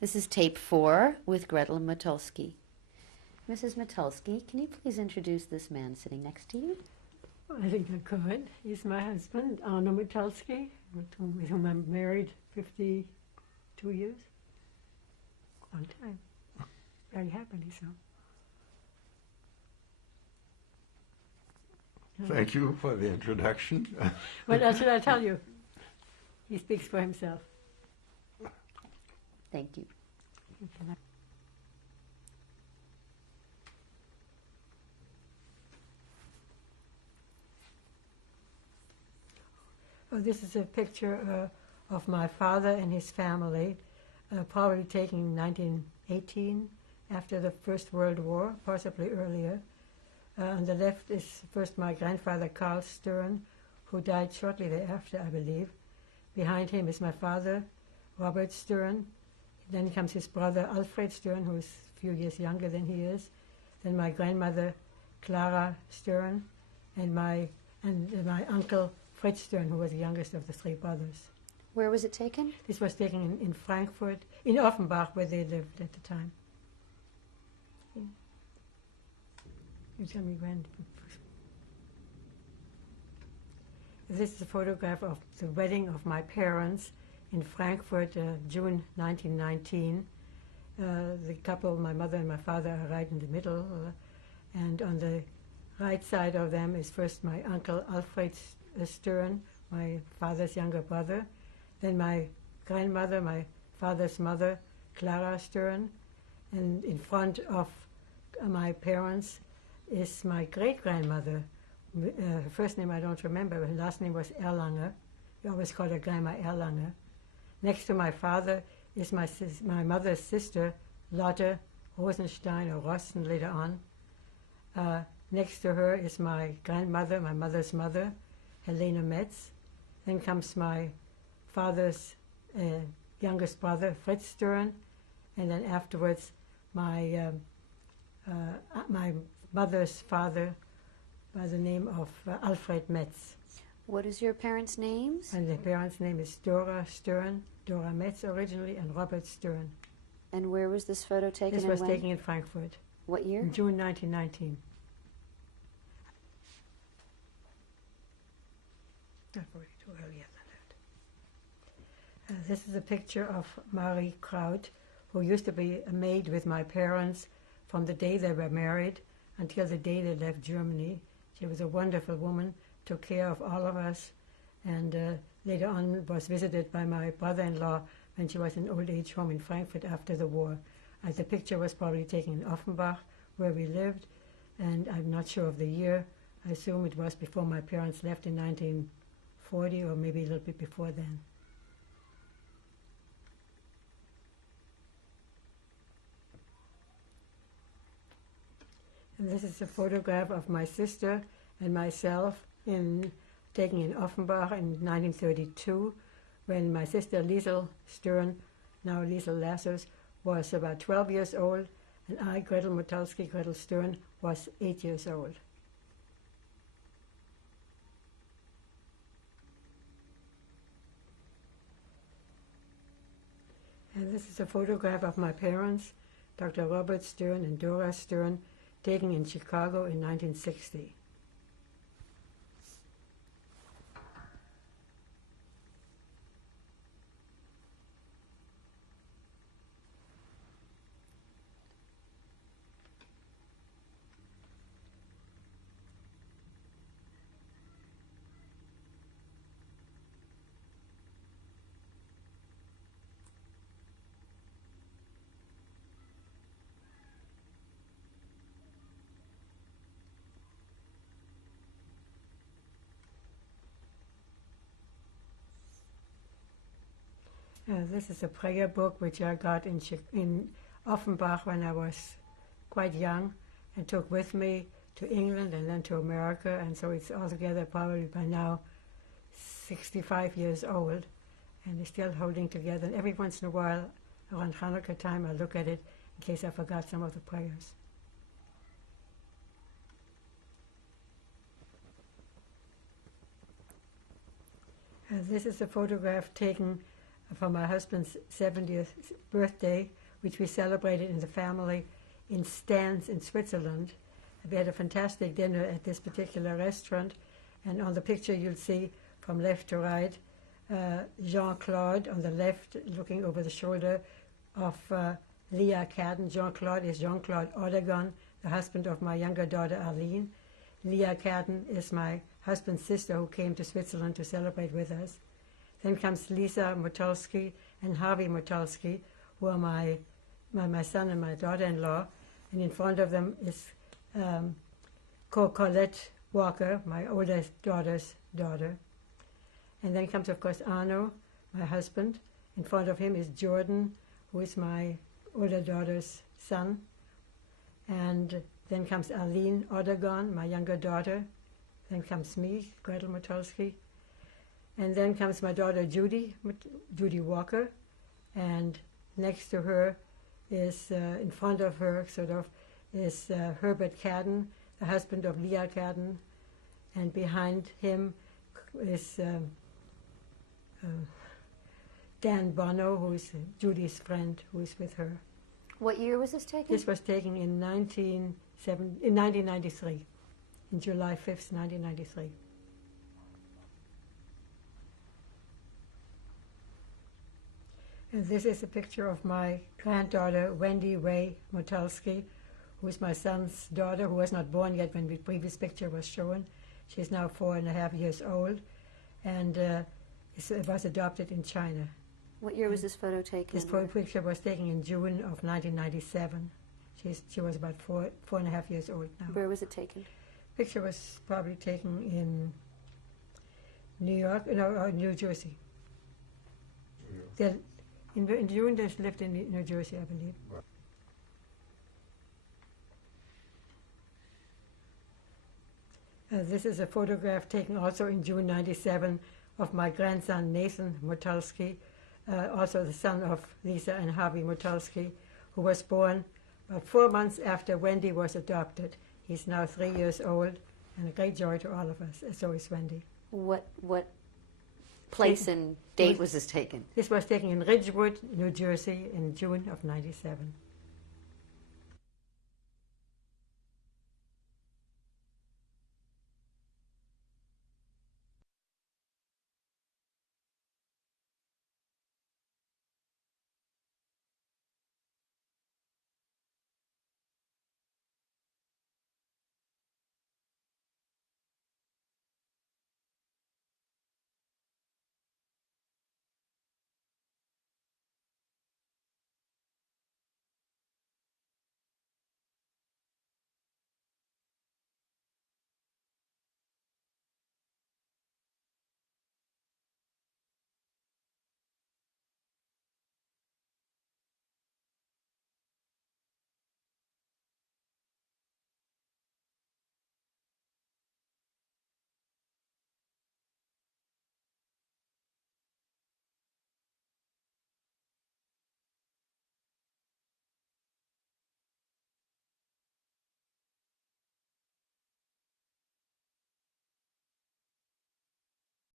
This is tape 4 with Gretel Motulsky. Mrs. Motulsky, can you please introduce this man sitting next to you? I think I could. He's my husband, Arno Motulsky, with whom I'm married 52 years. Long time. Very happily so. Thank you for the introduction. What else should I tell you? He speaks for himself. Thank you. Oh, this is a picture of my father and his family, probably taken in 1918, after the First World War, possibly earlier. On the left is first my grandfather, Carl Stern, who died shortly thereafter, I believe. Behind him is my father, Robert Stern. Then comes his brother, Alfred Stern, who is a few years younger than he is. Then my grandmother, Clara Stern, and my uncle, Fritz Stern, who was the youngest of the three brothers. Where was it taken? This was taken in Frankfurt, in Offenbach, where they lived at the time. You tell me when. This is a photograph of the wedding of my parents in Frankfurt, June 1919. The couple, my mother and my father, are right in the middle. And on the right side of them is first my uncle Alfred Stern, my father's younger brother. Then my grandmother, my father's mother, Clara Stern. And in front of my parents is my great-grandmother. Her first name I don't remember, but her last name was Erlanger. We always called her Grandma Erlanger. Next to my father is my mother's sister, Lotte Rosenstein, or Rosten later on. Next to her is my grandmother, my mother's mother, Helene Metz. Then comes my father's youngest brother, Fritz Stern. And then afterwards, my mother's father, by the name of Alfred Metz. What is your parents' names? And the parents' name is Dora Stern, Dora Metz originally, and Robert Stern. And where was this photo taken? This was taken in Frankfurt. What year? In June 1919. Not already too earlier than that. This is a picture of Marie Kraut, who used to be a maid with my parents from the day they were married until the day they left Germany. She was a wonderful woman, took care of all of us, and later on was visited by my brother-in-law when she was in an old age home in Frankfurt after the war. The picture was probably taken in Offenbach, where we lived, and I'm not sure of the year. I assume it was before my parents left in 1940, or maybe a little bit before then. And this is a photograph of my sister and myself taken in Offenbach in 1932, when my sister Liesel Stern, now Liesel Lassers, was about 12 years old, and I, Gretel Motulsky, Gretel Stern, was 8 years old. And this is a photograph of my parents, Dr. Robert Stern and Dora Stern, taken in Chicago in 1960. This is a prayer book which I got in Offenbach when I was quite young and took with me to England and then to America, and so it's altogether probably by now 65 years old, and it's still holding together. And every once in a while, around Hanukkah time, I look at it in case I forgot some of the prayers. This is a photograph taken for my husband's 70th birthday, which we celebrated in the family in Stans in Switzerland. We had a fantastic dinner at this particular restaurant, and on the picture you'll see from left to right Jean-Claude on the left looking over the shoulder of Leah Cadden. Jean-Claude is Jean-Claude Odegon, the husband of my younger daughter Arlene. Leah Cadden is my husband's sister who came to Switzerland to celebrate with us. Then comes Lisa Motulsky and Harvey Motulsky, who are my son and my daughter-in-law. And in front of them is Colette Walker, my oldest daughter's daughter. And then comes, of course, Arno, my husband. In front of him is Jordan, who is my older daughter's son. And then comes Arlene Odegon, my younger daughter. Then comes me, Gretel Motulsky. And then comes my daughter Judy Walker. And next to her is, in front of her, sort of, is Herbert Cadden, the husband of Leah Cadden. And behind him is Dan Bono, who is Judy's friend, who is with her. What year was this taken? This was taken in 1993, in July 5th, 1993. And this is a picture of my granddaughter, Wendy Ray Motulsky, who is my son's daughter, who was not born yet when the previous picture was shown. She's now 4.5 years old, and was adopted in China. What year was this photo taken? This picture was taken in June of 1997. She was about 4.5 years old now. Where was it taken? Picture was probably taken in New York, or New Jersey. In June they lived in New Jersey, I believe. This is a photograph taken also in June '97 of my grandson Nathan Motulsky, also the son of Lisa and Harvey Motulsky, who was born about 4 months after Wendy was adopted. He's now 3 years old, and a great joy to all of us. So is Wendy. What place and date was this taken? This was taken in Ridgewood, New Jersey, in June of '97.